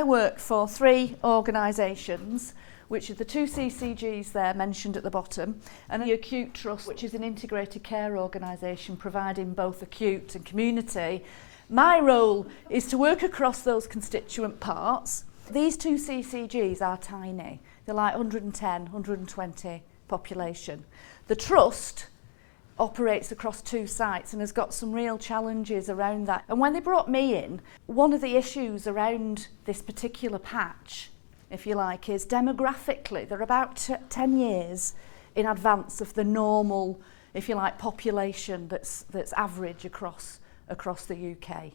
I work for 3 organisations, which are the 2 CCGs there mentioned at the bottom, and the Acute Trust, which is an integrated care organisation providing both acute and community. My role is to work across those constituent parts. These 2 CCGs are tiny. They're like 110, 120 population. The Trust operates across 2 sites and has got some real challenges around that. And when they brought me in, one of the issues around this particular patch, if you like, is demographically they're about 10 years in advance of the normal, if you like, population that's average across the UK.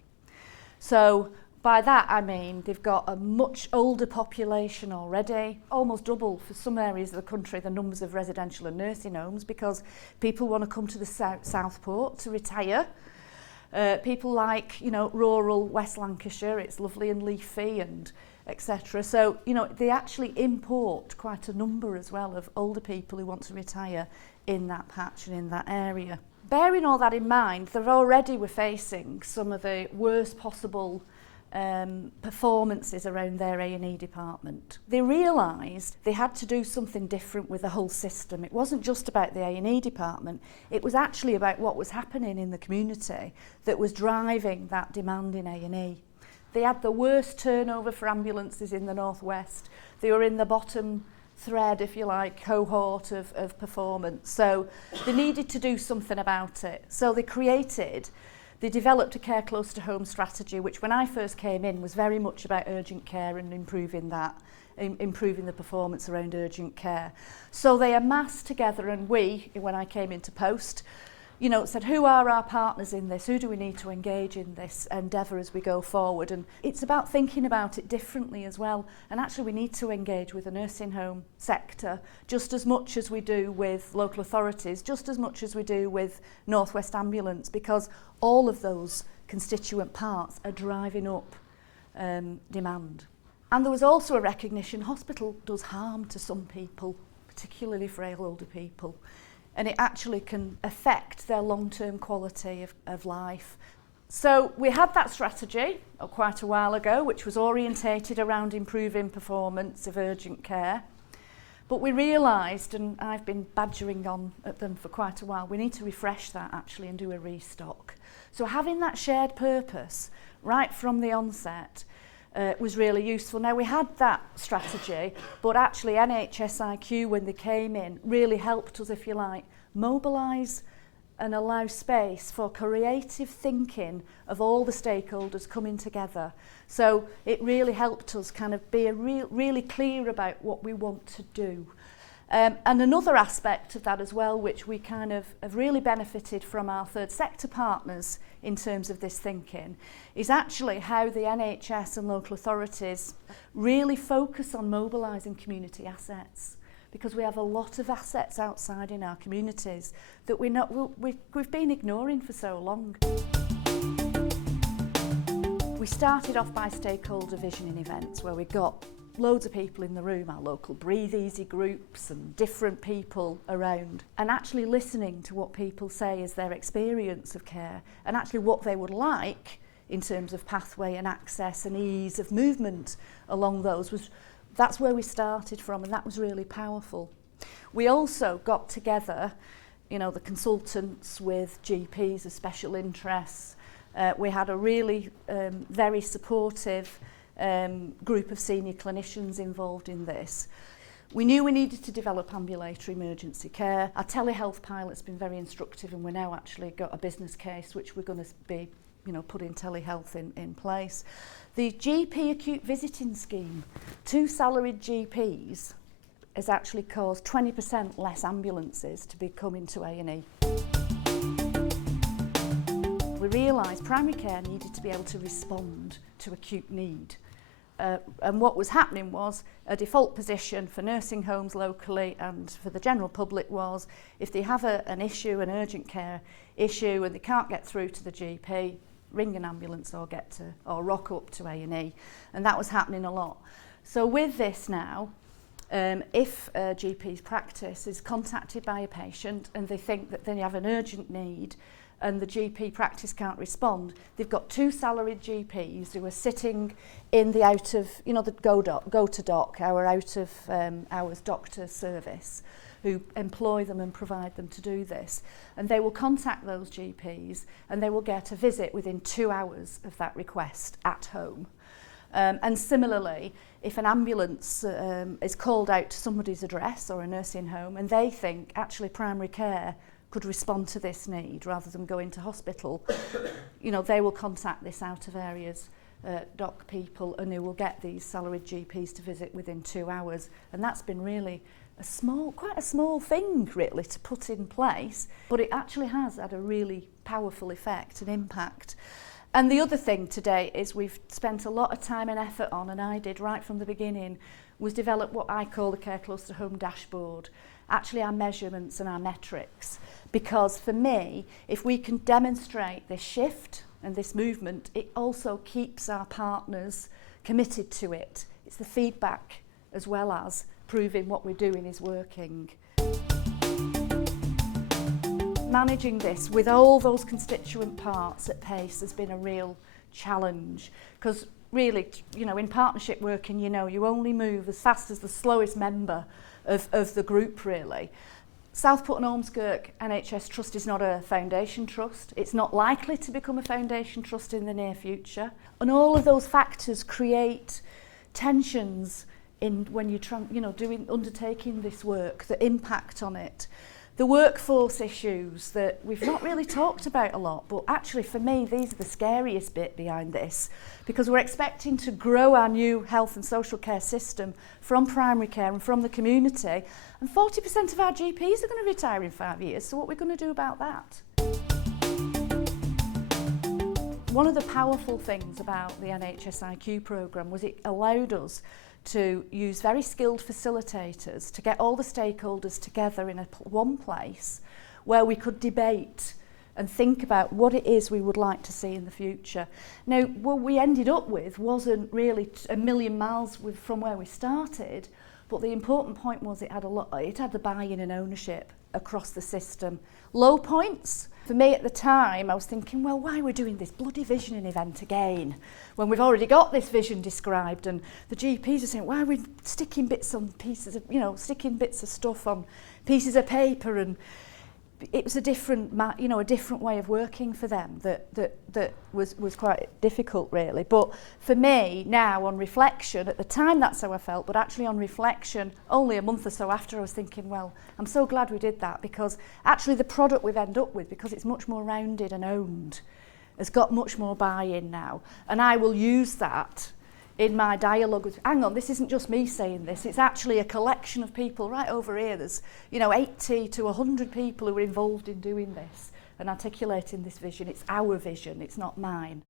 So by that I mean they've got a much older population already, almost double for some areas of the country the numbers of residential and nursing homes, because people want to come to the Southport to retire. People like, you know, rural West Lancashire, it's lovely and leafy and etc. So, you know, they actually import quite a number as well of older people who want to retire in that patch and in that area. Bearing all that in mind, they already were facing some of the worst possible performances around their A&E department. They realised they had to do something different with the whole system. It wasn't just about the A&E department, it was actually about what was happening in the community that was driving that demand in A&E. They had the worst turnover for ambulances in the Northwest. They were in the bottom thread, if you like, cohort of performance. So they needed to do something about it. So they developed a care close to home strategy, which when I first came in was very much about urgent care and improving the performance around urgent care. So they amassed together, and we, when I came into post, you know, said, who are our partners in this? Who do we need to engage in this endeavour as we go forward? And it's about thinking about it differently as well. And actually we need to engage with the nursing home sector just as much as we do with local authorities, just as much as we do with North West Ambulance, because all of those constituent parts are driving up demand. And there was also a recognition hospital does harm to some people, particularly frail older people. And it actually can affect their long-term quality of life. So we had that strategy quite a while ago, which was orientated around improving performance of urgent care. But we realised, and I've been badgering on at them for quite a while, we need to refresh that actually and do a restock. So having that shared purpose right from the onset was really useful. Now we had that strategy, but actually NHSIQ, when they came in, really helped us, if you like, mobilise and allow space for creative thinking of all the stakeholders coming together. So it really helped us kind of be really clear about what we want to do. And another aspect of that as well, which we kind of have really benefited from our third sector partners in terms of this thinking, is actually how the NHS and local authorities really focus on mobilising community assets, because we have a lot of assets outside in our communities that we've been ignoring for so long. We started off by stakeholder visioning events where we got loads of people in the room, our local Breathe Easy groups and different people around, and actually listening to what people say is their experience of care and actually what they would like in terms of pathway and access and ease of movement along those. That's where we started from, and that was really powerful. We also got together, you know, the consultants with GPs of special interests. We had a really very supportive group of senior clinicians involved in this. We knew we needed to develop ambulatory emergency care. Our telehealth pilot's been very instructive, and we're now actually got a business case which we're going to be, you know, putting telehealth in place. The GP acute visiting scheme, 2 salaried GPs has actually caused 20% less ambulances to be coming to A&E. We realised primary care needed to be able to respond to acute need. And what was happening was a default position for nursing homes locally and for the general public was if they have an issue, an urgent care issue, and they can't get through to the GP, ring an ambulance or rock up to A&E, and that was happening a lot. So with this now, if a GP's practice is contacted by a patient and they think that they have an urgent need and the GP practice can't respond, they've got 2 salaried GPs who are sitting in the out of, you know, the go to doc, our out of hours doctor service, who employ them and provide them to do this. And they will contact those GPs and they will get a visit within 2 hours of that request at home. And similarly, if an ambulance is called out to somebody's address or a nursing home and they think actually primary care could respond to this need rather than go into hospital, you know, they will contact this out of areas doc people and who will get these salaried GPs to visit within 2 hours. And that's been really quite a small thing really to put in place, but it actually has had a really powerful effect and impact. And the other thing today is we've spent a lot of time and effort on, and I did right from the beginning, was develop what I call the Care Close to Home dashboard, actually our measurements and our metrics. Because for me, if we can demonstrate this shift and this movement, it also keeps our partners committed to it. It's the feedback as well as proving what we're doing is working. Managing this with all those constituent parts at pace has been a real challenge, because really, you know, in partnership working, you know, you only move as fast as the slowest member of the group really. Southport and Ormskirk NHS Trust is not a foundation trust. It's not likely to become a foundation trust in the near future. And all of those factors create tensions in when you're undertaking this work that impact on it. The workforce issues that we've not really talked about a lot, but actually for me these are the scariest bit behind this, because we're expecting to grow our new health and social care system from primary care and from the community, and 40% of our GPs are going to retire in 5 years, so what are we going to do about that? One of the powerful things about the NHSIQ programme was it allowed us to use very skilled facilitators to get all the stakeholders together in one place where we could debate and think about what it is we would like to see in the future. Now, what we ended up with wasn't really a million miles from where we started, but the important point was it had the buy-in and ownership across the system. Low points? For me at the time, I was thinking, well, why are we doing this bloody visioning event again when we've already got this vision described? And the GPs are saying, why are we sticking bits on pieces of, sticking bits of stuff on pieces of paper? And it was a different way of working for them that was quite difficult really. But for me now, on reflection, at the time that's how I felt, but actually on reflection, only a month or so after, I was thinking, well, I'm so glad we did that, because actually the product we've ended up with, because it's much more rounded and owned, has got much more buy-in now. And I will use that in my dialogue with, hang on, this isn't just me saying this, it's actually a collection of people right over here. There's 80 to 100 people who are involved in doing this and articulating this vision. It's our vision, it's not mine.